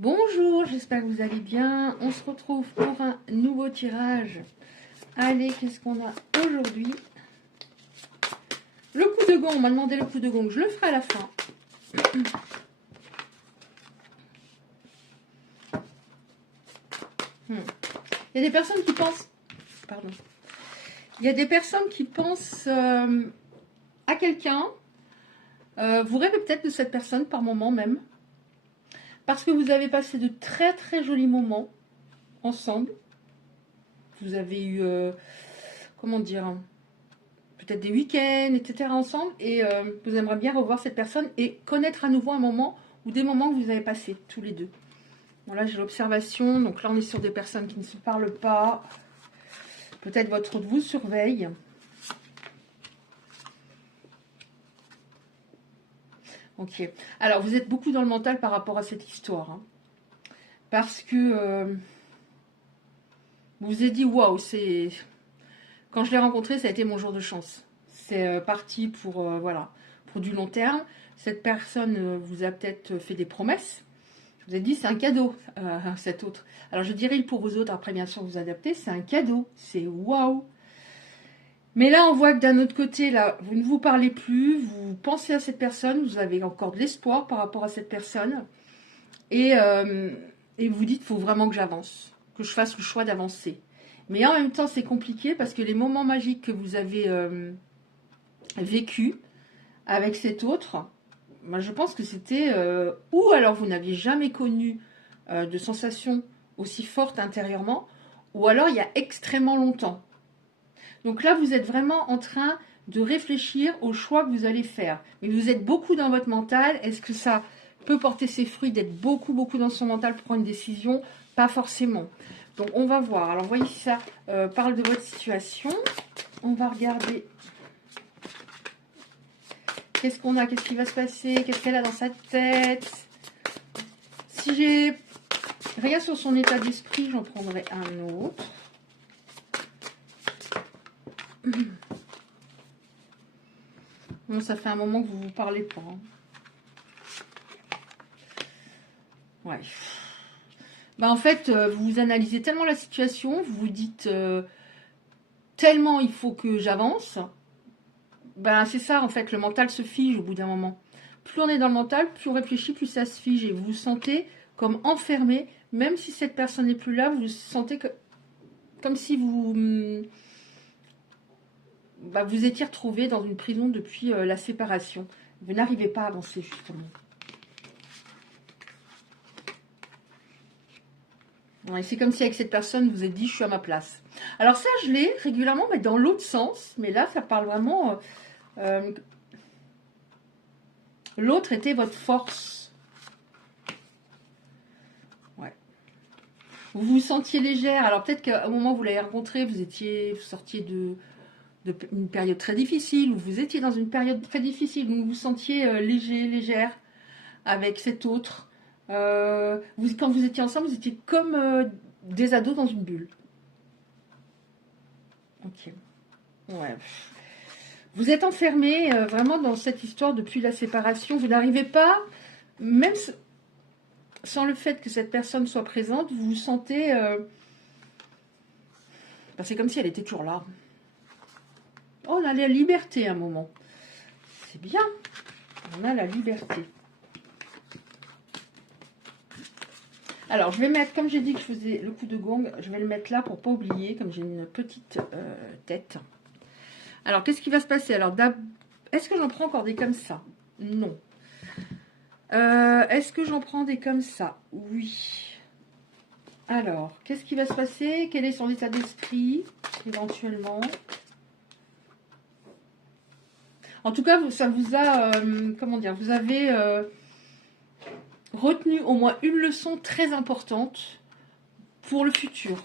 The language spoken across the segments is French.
Bonjour, j'espère que vous allez bien. On se retrouve pour un nouveau tirage. Allez, qu'est-ce qu'on a aujourd'hui? Le coup de gong, on m'a demandé le coup de gong, je le ferai à la fin. Il y a des personnes qui pensent... Pardon. Il y a des personnes qui pensent à quelqu'un. Vous rêvez peut-être de cette personne par moment même. Parce que vous avez passé de très très jolis moments ensemble. Vous avez eu... comment dire, peut-être des week-ends, etc. ensemble, et vous aimeriez bien revoir cette personne et connaître à nouveau un moment ou des moments que vous avez passés tous les deux. Voilà, j'ai l'observation. Donc là, on est sur des personnes qui ne se parlent pas. Peut-être votre autre vous surveille. Ok. Alors, vous êtes beaucoup dans le mental par rapport à cette histoire. Hein, parce que vous vous êtes dit, waouh, c'est... Quand je l'ai rencontré, ça a été mon jour de chance. C'est parti pour, voilà, pour du long terme. Cette personne vous a peut-être fait des promesses. Je vous ai dit, c'est un cadeau, cet autre. Alors, je dirais pour vous autres, après, bien sûr, vous adaptez, c'est un cadeau. C'est waouh. Mais là, on voit que d'un autre côté, là, vous ne vous parlez plus, vous pensez à cette personne, vous avez encore de l'espoir par rapport à cette personne. Et vous dites, il faut vraiment que j'avance, que je fasse le choix d'avancer. Mais en même temps, c'est compliqué parce que les moments magiques que vous avez vécus avec cet autre, moi, je pense que c'était... ou alors vous n'aviez jamais connu de sensation aussi forte intérieurement, ou alors il y a extrêmement longtemps. Donc là, vous êtes vraiment en train de réfléchir au choix que vous allez faire. Mais vous êtes beaucoup dans votre mental. Est-ce que ça peut porter ses fruits d'être beaucoup dans son mental pour prendre une décision? Pas forcément. Donc on va voir. Alors voyez si ça parle de votre situation. On va regarder. Qu'est-ce qu'on a? Qu'est-ce qui va se passer? Qu'est-ce qu'elle a dans sa tête? Si j'ai rien sur son état d'esprit, j'en prendrai un autre. Non, ça fait un moment que vous ne vous parlez pas. Hein. Ouais. Bah en fait, vous analysez tellement la situation, vous vous dites tellement il faut que j'avance. Ben c'est ça en fait, le mental se fige au bout d'un moment. Plus on est dans le mental, plus on réfléchit, plus ça se fige. Et vous vous sentez comme enfermé, même si cette personne n'est plus là, vous vous sentez comme si vous étiez retrouvé dans une prison depuis la séparation. Vous n'arrivez pas à avancer justement. Ouais, c'est comme si avec cette personne, vous vous êtes dit, je suis à ma place. Alors ça, je l'ai régulièrement, mais dans l'autre sens. Mais là, ça parle vraiment... l'autre était votre force. Ouais. Vous vous sentiez légère. Alors peut-être qu'au moment où vous l'avez rencontré, vous sortiez une période très difficile, ou vous étiez dans une période très difficile, où vous vous sentiez légère, avec cet autre. Quand vous étiez ensemble, vous étiez comme des ados dans une bulle. Ok. Ouais. Vous êtes enfermé vraiment dans cette histoire depuis la séparation. Vous n'arrivez pas, même sans le fait que cette personne soit présente, vous vous sentez... c'est comme si elle était toujours là. Oh, on a la liberté à un moment. C'est bien. On a la liberté. Alors, je vais mettre, comme j'ai dit que je faisais le coup de gong, je vais le mettre là pour ne pas oublier, comme j'ai une petite tête. Alors, qu'est-ce qui va se passer? Alors, est-ce que j'en prends encore des comme ça? Non. Est-ce que j'en prends des comme ça? Oui. Alors, qu'est-ce qui va se passer? Quel est son état d'esprit, éventuellement? En tout cas, ça vous a... comment dire? Vous avez retenu au moins une leçon très importante pour le futur,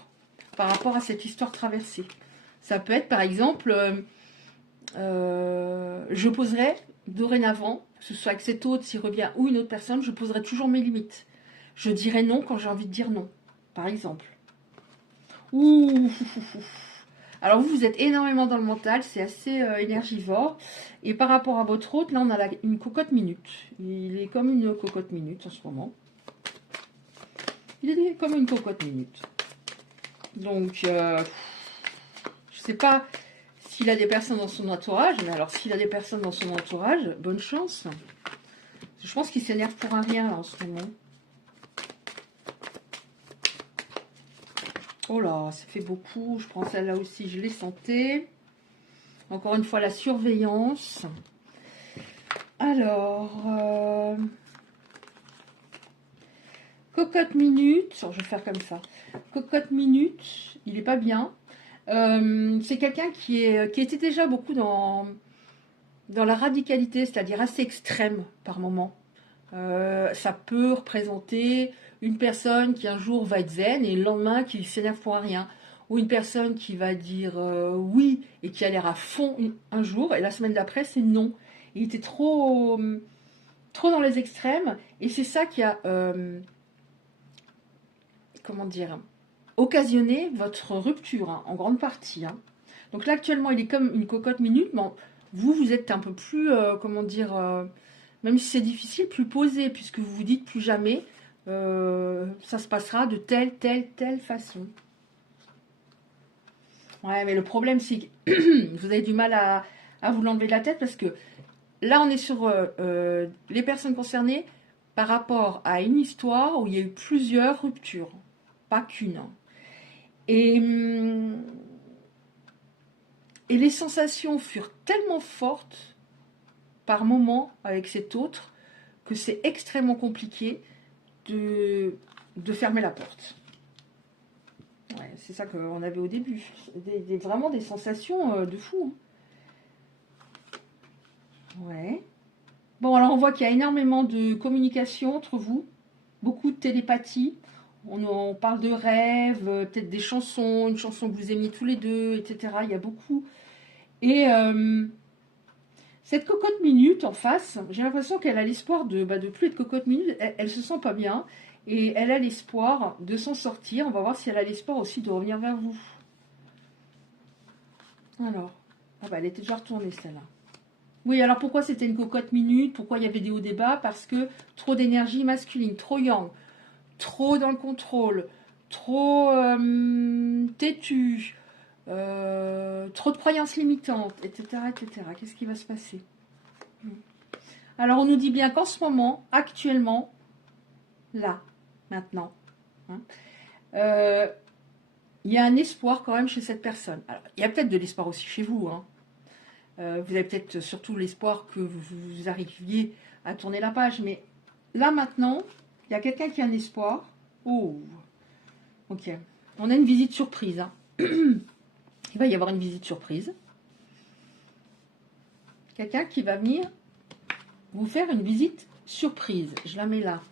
par rapport à cette histoire traversée. Ça peut être, par exemple... je poserai dorénavant, que ce soit avec cet autre, s'il revient, ou une autre personne, je poserai toujours mes limites. Je dirai non quand j'ai envie de dire non, par exemple. Ouh. Alors vous êtes énormément dans le mental, c'est assez énergivore. Et par rapport à votre autre, là on a une cocotte minute. Il est comme une cocotte minute en ce moment. Il est comme une cocotte minute. Donc, je sais pas s'il a des personnes dans son entourage, mais alors s'il a des personnes dans son entourage, bonne chance. Je pense qu'il s'énerve pour un rien là en ce moment. Oh là, ça fait beaucoup. Je prends celle-là aussi, je l'ai sentée. Encore une fois, la surveillance. Alors, cocotte minute. Je vais faire comme ça. Cocotte minute, il est pas bien. C'est quelqu'un qui était déjà beaucoup dans la radicalité, c'est-à-dire assez extrême par moment. Ça peut représenter une personne qui un jour va être zen et le lendemain qui s'énerve pour rien. Ou une personne qui va dire oui et qui a l'air à fond un jour et la semaine d'après c'est non. Il était trop dans les extrêmes et c'est ça qui a comment dire, occasionné votre rupture hein, en grande partie. Hein. Donc là actuellement il est comme une cocotte minute, mais vous êtes un peu plus comment dire, même si c'est difficile, plus posé puisque vous vous dites plus jamais ça se passera de telle façon. Ouais, mais le problème, c'est que vous avez du mal à vous l'enlever de la tête parce que là, on est sur les personnes concernées par rapport à une histoire où il y a eu plusieurs ruptures, pas qu'une. Et les sensations furent tellement fortes par moment avec cet autre que c'est extrêmement compliqué de fermer la porte. Ouais, c'est ça qu'on avait au début. Vraiment des sensations de fou. Ouais. Bon, alors on voit qu'il y a énormément de communication entre vous. Beaucoup de télépathie. On parle de rêves, peut-être des chansons, une chanson que vous aimiez tous les deux, etc. Il y a beaucoup. Et cette cocotte minute en face, j'ai l'impression qu'elle a l'espoir de plus être cocotte minute. Elle se sent pas bien. Et elle a l'espoir de s'en sortir. On va voir si elle a l'espoir aussi de revenir vers vous. Alors, ah bah elle était déjà retournée celle-là. Oui, alors pourquoi c'était une cocotte minute? Pourquoi il y avait des hauts débats? Parce que trop d'énergie masculine, trop yang, trop dans le contrôle, trop têtu, trop de croyances limitantes, etc. etc. Qu'est-ce qui va se passer? Alors on nous dit bien qu'en ce moment, actuellement, là, maintenant, hein, il y a un espoir quand même chez cette personne. Alors, il y a peut-être de l'espoir aussi chez vous. Hein. Vous avez peut-être surtout l'espoir que vous arriviez à tourner la page. Mais là, maintenant, il y a quelqu'un qui a un espoir. Oh, ok. On a une visite surprise. Hein. Il va y avoir une visite surprise. Quelqu'un qui va venir vous faire une visite surprise. Je la mets là.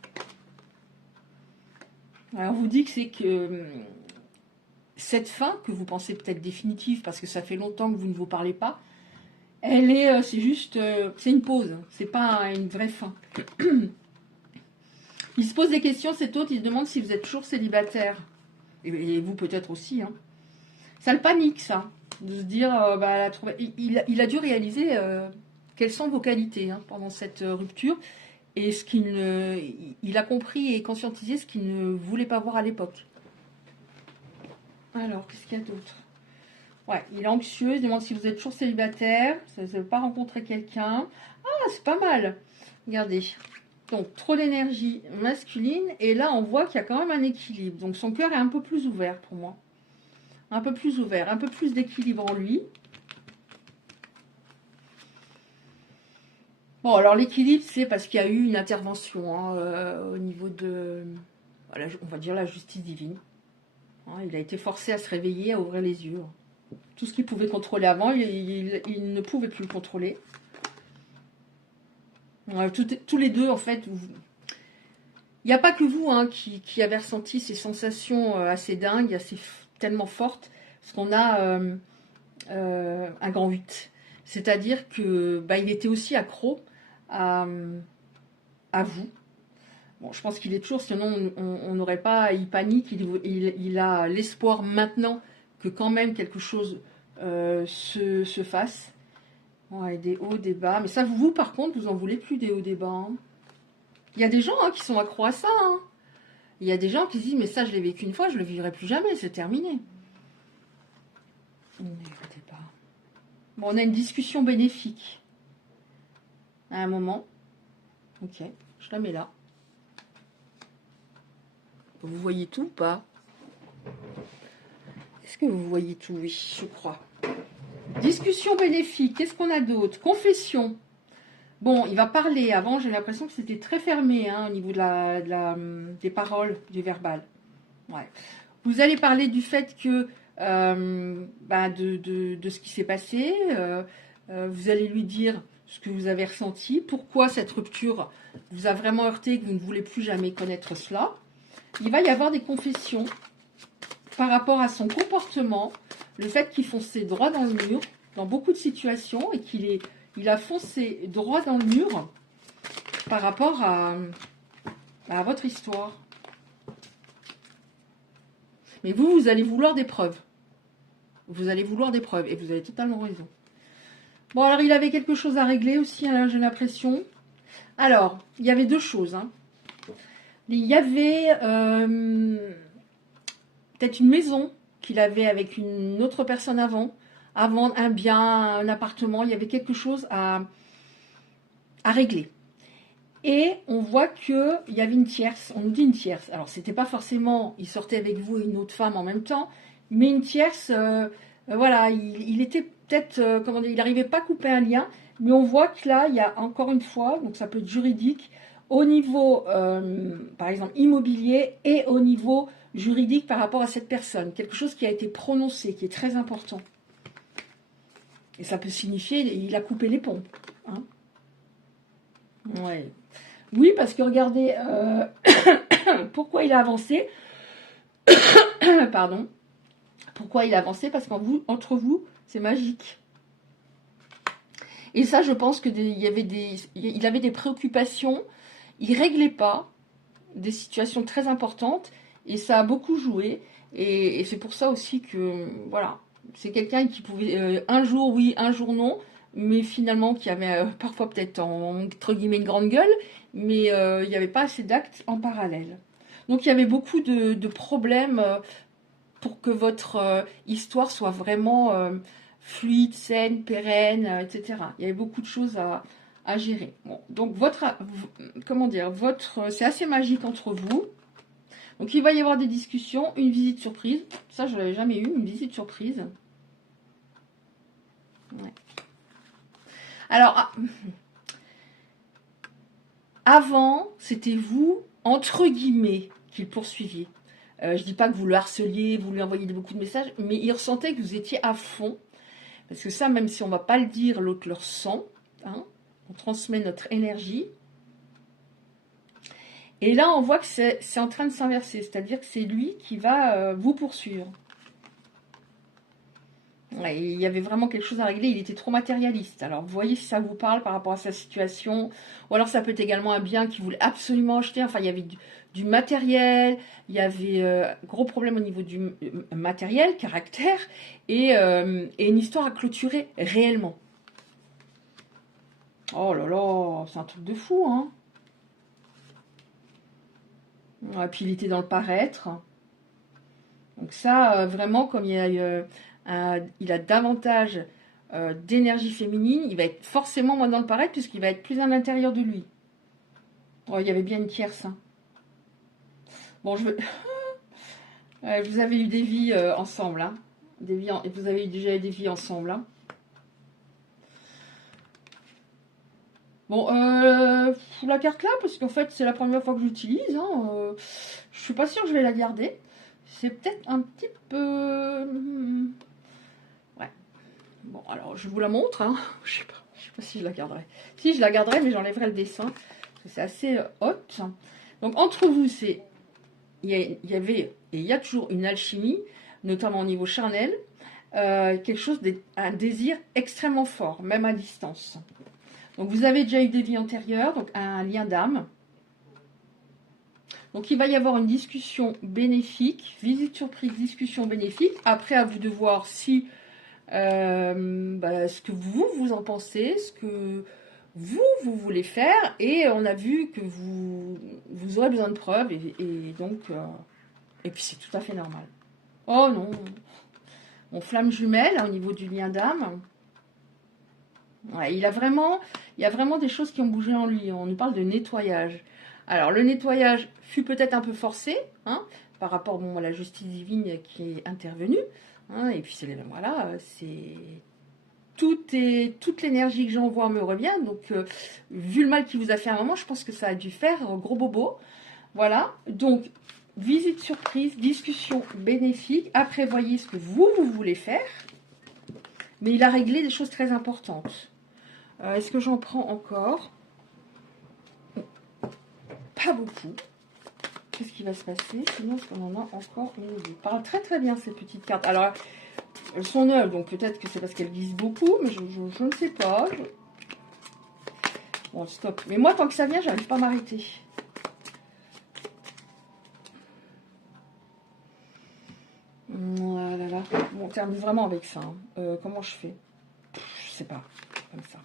Alors, on vous dit que c'est que cette fin, que vous pensez peut-être définitive, parce que ça fait longtemps que vous ne vous parlez pas, elle est, c'est juste, c'est une pause, c'est pas une vraie fin. Il se pose des questions, cet autre, il se demande si vous êtes toujours célibataire. Et vous peut-être aussi. Hein. Ça le panique, ça, de se dire, bah, il a dû réaliser quelles sont vos qualités hein, pendant cette rupture, et il a compris et conscientisé ce qu'il ne voulait pas voir à l'époque. Alors, qu'est-ce qu'il y a d'autre? Ouais, il est anxieux, il se demande si vous êtes toujours célibataire, ça ne veut pas rencontrer quelqu'un. Ah, c'est pas mal. Regardez. Donc, trop d'énergie masculine. Et là, on voit qu'il y a quand même un équilibre. Donc, son cœur est un peu plus ouvert pour moi. Un peu plus ouvert, un peu plus d'équilibre en lui. Bon, alors l'équilibre, c'est parce qu'il y a eu une intervention hein, au niveau de, on va dire, la justice divine. Hein, il a été forcé à se réveiller, à ouvrir les yeux. Tout ce qu'il pouvait contrôler avant, il ne pouvait plus le contrôler. Tous les deux, en fait, il n'y a pas que vous hein, qui avez ressenti ces sensations assez dingues, tellement fortes, parce qu'on a un grand 8. C'est-à-dire que bah, il était aussi accro à vous. Bon, je pense qu'il est toujours, sinon on n'aurait pas, il panique, il a l'espoir maintenant que quand même quelque chose se fasse. Ouais, des hauts, des bas. Mais ça, vous par contre, vous en voulez plus des hauts, des bas. Hein. Il y a des gens hein, qui sont accros à ça. Hein. Il y a des gens qui se disent, mais ça, je l'ai vécu une fois, je ne le vivrai plus jamais, c'est terminé. N'écoutez pas. Bon, on a une discussion bénéfique. À un moment. Ok, je la mets là. Vous voyez tout ou pas? Est-ce que vous voyez tout? Oui, je crois. Discussion bénéfique. Qu'est-ce qu'on a d'autre? Confession. Bon, il va parler. Avant, j'ai l'impression que c'était très fermé hein, au niveau des paroles, du verbal. Ouais. Vous allez parler du fait que de ce qui s'est passé. Vous allez lui dire ce que vous avez ressenti. Pourquoi cette rupture vous a vraiment heurté, que vous ne voulez plus jamais connaître cela. Il va y avoir des confessions par rapport à son comportement, le fait qu'il fonçait droit dans le mur, dans beaucoup de situations, et il a foncé droit dans le mur par rapport à votre histoire. Mais vous allez vouloir des preuves. Vous allez vouloir des preuves, et vous avez totalement raison. Bon, alors il avait quelque chose à régler aussi, hein, j'ai l'impression. Alors, il y avait deux choses. Hein. Il y avait peut-être une maison qu'il avait avec une autre personne avant un bien, un appartement. Il y avait quelque chose à régler. Et on voit qu'il y avait une tierce, on nous dit une tierce. Alors, c'était pas forcément, il sortait avec vous et une autre femme en même temps, mais une tierce, voilà, il était peut-être, comment dire, il n'arrivait pas à couper un lien, mais on voit que là, il y a encore une fois, donc ça peut être juridique, au niveau, par exemple, immobilier et au niveau juridique par rapport à cette personne. Quelque chose qui a été prononcé, qui est très important. Et ça peut signifier, il a coupé les ponts. Hein. Ouais. Oui, parce que regardez, pourquoi il a avancé pardon. Pourquoi il a avancé? Parce qu'entre vous, c'est magique. Et ça, je pense que il avait des préoccupations. Il réglait pas des situations très importantes. Et ça a beaucoup joué. Et c'est pour ça aussi que, voilà, c'est quelqu'un qui pouvait, un jour oui, un jour non. Mais finalement, qui avait parfois peut-être, entre guillemets, une grande gueule. Mais il n'y avait pas assez d'actes en parallèle. Donc il y avait beaucoup de problèmes pour que votre histoire soit vraiment fluide, saine, pérenne, etc. Il y avait beaucoup de choses à gérer. Bon, donc c'est assez magique entre vous. Donc il va y avoir des discussions, une visite surprise. Ça, je ne l'avais jamais eu, une visite surprise. Ouais. Alors, avant, c'était vous, entre guillemets, qui le poursuiviez. Je ne dis pas que vous le harceliez, vous lui envoyiez beaucoup de messages, mais il ressentait que vous étiez à fond. Parce que ça, même si on ne va pas le dire, l'autre le ressent. Hein, on transmet notre énergie. Et là, on voit que c'est en train de s'inverser. C'est-à-dire que c'est lui qui va vous poursuivre. Ouais, il y avait vraiment quelque chose à régler, il était trop matérialiste. Alors, vous voyez si ça vous parle par rapport à sa situation. Ou alors, ça peut être également un bien qu'il voulait absolument acheter. Enfin, il y avait du matériel, il y avait gros problème au niveau du matériel, caractère, et une histoire à clôturer réellement. Oh là là, c'est un truc de fou, hein. Et puis, il était dans le paraître. Donc ça, vraiment, comme il a davantage d'énergie féminine, il va être forcément moins dans le paraître puisqu'il va être plus à l'intérieur de lui. Oh, il y avait bien une tierce. Hein. Bon, vous avez eu des vies ensemble. Hein. Vous avez déjà eu des vies ensemble. Hein. Bon, la carte là, parce qu'en fait, c'est la première fois que j'utilise. Hein, je suis pas sûre que je vais la garder. C'est peut-être un petit peu... Ouais. Bon, alors, je vous la montre. Hein. Je sais pas si je la garderai. Si, je la garderai, mais j'enlèverai le dessin. Parce que c'est assez haute. Donc, entre vous, il y avait, et il y a toujours une alchimie, notamment au niveau charnel. Quelque chose, un désir extrêmement fort, même à distance. Donc, vous avez déjà eu des vies antérieures, donc un lien d'âme. Donc, il va y avoir une discussion bénéfique, visite surprise, discussion bénéfique. Après, à vous de voir si ce que vous en pensez, ce que vous voulez faire, et on a vu que vous aurez besoin de preuves, et donc, et puis c'est tout à fait normal. Oh non, mon flamme jumelle, au niveau du lien d'âme, ouais, il y a vraiment des choses qui ont bougé en lui. On nous parle de nettoyage. Alors, le nettoyage fut peut-être un peu forcé, hein, par rapport bon, à la justice divine qui est intervenue. Hein, et puis, voilà, c'est toute l'énergie que j'envoie me revient. Donc, vu le mal qu'il vous a fait à un moment, je pense que ça a dû faire gros bobo. Voilà. Donc, visite surprise, discussion bénéfique. Après, voyez ce que vous voulez faire. Mais il a réglé des choses très importantes. Est-ce que j'en prends encore? Pas beaucoup. Qu'est-ce qui va se passer? Sinon, est-ce qu'on en a encore une ou deux? Parle très très bien ces petites cartes. Alors, elles sont neuves, donc peut-être que c'est parce qu'elles glissent beaucoup, mais je ne sais pas. Bon, stop. Mais moi, tant que ça vient, j'arrive pas à m'arrêter. Voilà. Bon, on termine vraiment avec ça. Hein. Comment je fais? Je sais pas. Comme ça.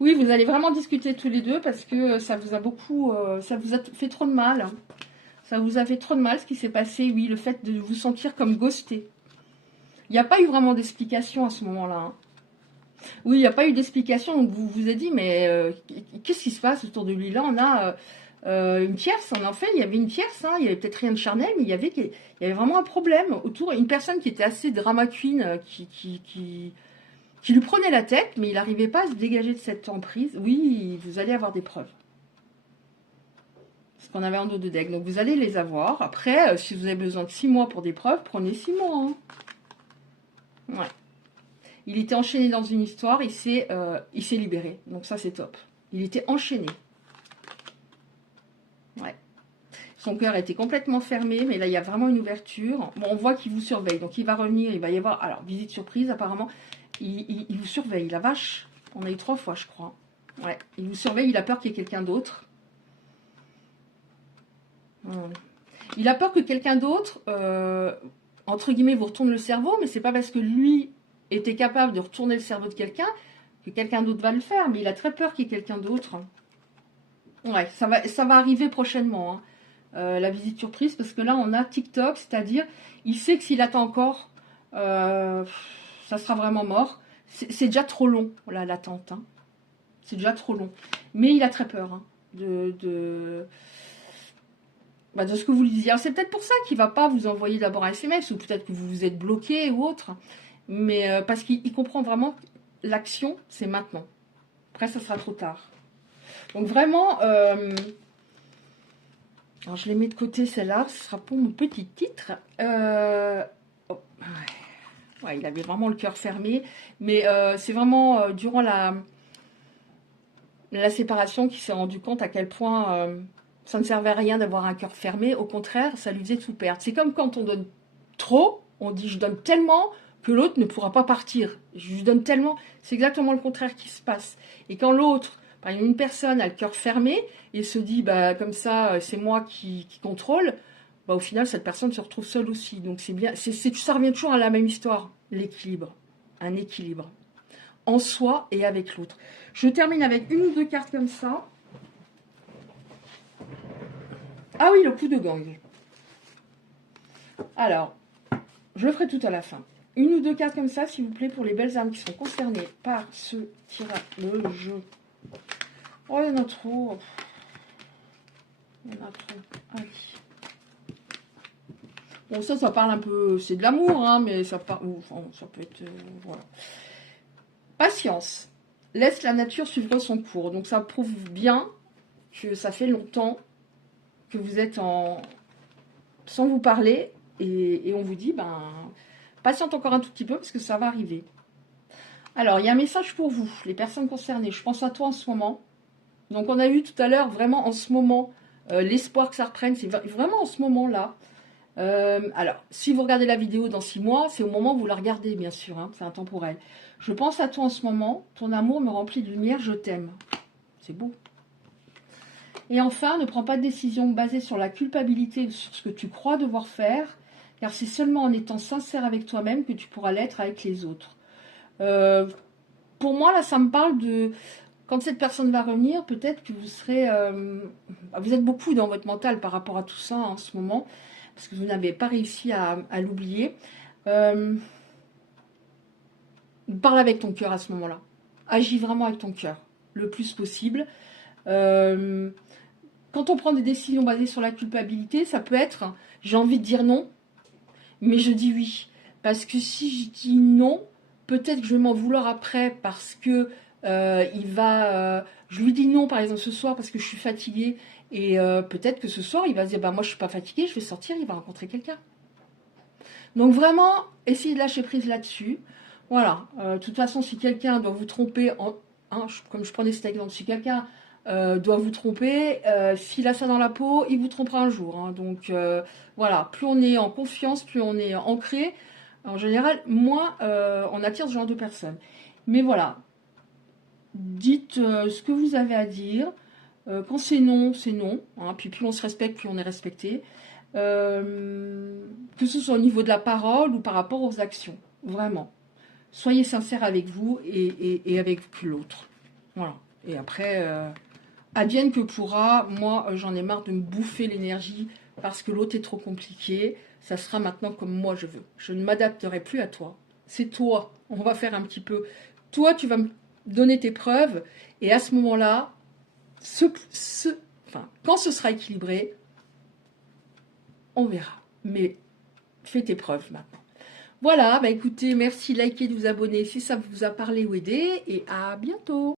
Oui, vous allez vraiment discuter tous les deux parce que ça vous a beaucoup... ça vous a fait trop de mal. Hein. Ça vous a fait trop de mal ce qui s'est passé, oui, le fait de vous sentir comme ghosté. Il n'y a pas eu vraiment d'explication à ce moment-là. Hein. Oui, il n'y a pas eu d'explication, donc vous vous êtes dit, mais qu'est-ce qui se passe autour de lui? Là, on a une tierce, en fait, il y avait une tierce, hein, il n'y avait peut-être rien de charnel, mais il y avait vraiment un problème autour, une personne qui était assez drama queen, qui lui prenait la tête, mais il n'arrivait pas à se dégager de cette emprise. Oui, vous allez avoir des preuves. Ce qu'on avait en dos de deck. Donc vous allez les avoir. Après, si vous avez besoin de 6 mois pour des preuves, prenez 6 mois. Hein. Ouais. Il était enchaîné dans une histoire, il s'est libéré. Donc ça, c'est top. Il était enchaîné. Ouais. Son cœur était complètement fermé, mais là, il y a vraiment une ouverture. Bon, on voit qu'il vous surveille. Donc il va revenir, il va y avoir... Alors, visite surprise, apparemment. Il vous surveille, la vache. On a eu 3 fois, je crois. Ouais. Il vous surveille, il a peur qu'il y ait quelqu'un d'autre. Il a peur que quelqu'un d'autre, entre guillemets, vous retourne le cerveau, mais c'est pas parce que lui était capable de retourner le cerveau de quelqu'un que quelqu'un d'autre va le faire, mais il a très peur qu'il y ait quelqu'un d'autre. Ouais, ça va arriver prochainement, hein. La visite surprise, parce que là, on a TikTok, c'est-à-dire, il sait que s'il attend encore, ça sera vraiment mort. C'est déjà trop long, là, l'attente. Hein. C'est déjà trop long. Mais il a très peur hein, de ce que vous lui disiez. Alors, c'est peut-être pour ça qu'il ne va pas vous envoyer d'abord un SMS, ou peut-être que vous vous êtes bloqué ou autre. Mais parce qu'il comprend vraiment que l'action, c'est maintenant. Après, ça sera trop tard. Donc, vraiment, alors, je les mets de côté, celle-là. Ce sera pour mon petit titre. Oh, ouais, il avait vraiment le cœur fermé. Mais c'est vraiment durant la séparation qu'il s'est rendu compte à quel point... ça ne servait à rien d'avoir un cœur fermé. Au contraire, ça lui faisait tout perdre. C'est comme quand on donne trop, on dit je donne tellement que l'autre ne pourra pas partir. Je lui donne tellement. C'est exactement le contraire qui se passe. Et quand l'autre, par exemple, une personne a le cœur fermé et se dit bah comme ça, c'est moi qui contrôle, bah au final, cette personne se retrouve seule aussi. Donc c'est bien. Ça revient toujours à la même histoire. L'équilibre. Un équilibre. En soi et avec l'autre. Je termine avec une ou deux cartes comme ça. Ah oui, le coup de gang. Alors, je le ferai tout à la fin. Une ou deux cartes comme ça, s'il vous plaît, pour les belles âmes qui sont concernées par ce tirage le jeu. Oh, il y en a trop. Il y en a trop. Allez. Bon, ça parle un peu... C'est de l'amour, hein, mais ça parle... Enfin, ça peut être... voilà. Patience. Laisse la nature suivre son cours. Donc, ça prouve bien que ça fait longtemps que vous êtes sans vous parler, et on vous dit, ben, patiente encore un tout petit peu, parce que ça va arriver. Alors, il y a un message pour vous, les personnes concernées. Je pense à toi en ce moment. Donc, on a eu tout à l'heure, vraiment en ce moment, l'espoir que ça reprenne, c'est vraiment en ce moment-là. Alors, si vous regardez la vidéo dans 6 mois, c'est au moment où vous la regardez, bien sûr, hein, c'est intemporel. Je pense à toi en ce moment, ton amour me remplit de lumière, je t'aime. C'est beau. Et enfin, ne prends pas de décision basée sur la culpabilité ou sur ce que tu crois devoir faire, car c'est seulement en étant sincère avec toi-même que tu pourras l'être avec les autres. Pour moi, là, ça me parle de... quand cette personne va revenir, peut-être que vous serez... vous êtes beaucoup dans votre mental par rapport à tout ça en ce moment, parce que vous n'avez pas réussi à l'oublier. Parle avec ton cœur à ce moment-là. Agis vraiment avec ton cœur, le plus possible. Quand on prend des décisions basées sur la culpabilité, ça peut être, j'ai envie de dire non, mais je dis oui. Parce que si je dis non, peut-être que je vais m'en vouloir après parce que je lui dis non par exemple ce soir parce que je suis fatiguée et peut-être que ce soir il va se dire bah moi je suis pas fatiguée, je vais sortir, il va rencontrer quelqu'un. Donc vraiment, essayez de lâcher prise là-dessus. Voilà. De toute façon, si quelqu'un doit vous tromper, comme je prenais cet exemple, si quelqu'un doit vous tromper, s'il a ça dans la peau, il vous trompera un jour. Hein. Donc voilà, plus on est en confiance, plus on est ancré, en général, moins on attire ce genre de personnes. Mais voilà, dites ce que vous avez à dire. Quand c'est non, c'est non. Hein. Puis plus on se respecte, plus on est respecté. Que ce soit au niveau de la parole ou par rapport aux actions. Vraiment. Soyez sincère avec vous et avec l'autre. Voilà. Et après, advienne que pourra. Moi, j'en ai marre de me bouffer l'énergie parce que l'autre est trop compliqué. Ça sera maintenant comme moi je veux. Je ne m'adapterai plus à toi. C'est toi. On va faire un petit peu. Toi, tu vas me donner tes preuves. Et à ce moment-là, quand ce sera équilibré, on verra. Mais fais tes preuves maintenant. Voilà, bah écoutez, merci, likez, de vous abonner si ça vous a parlé ou aidé. Et à bientôt.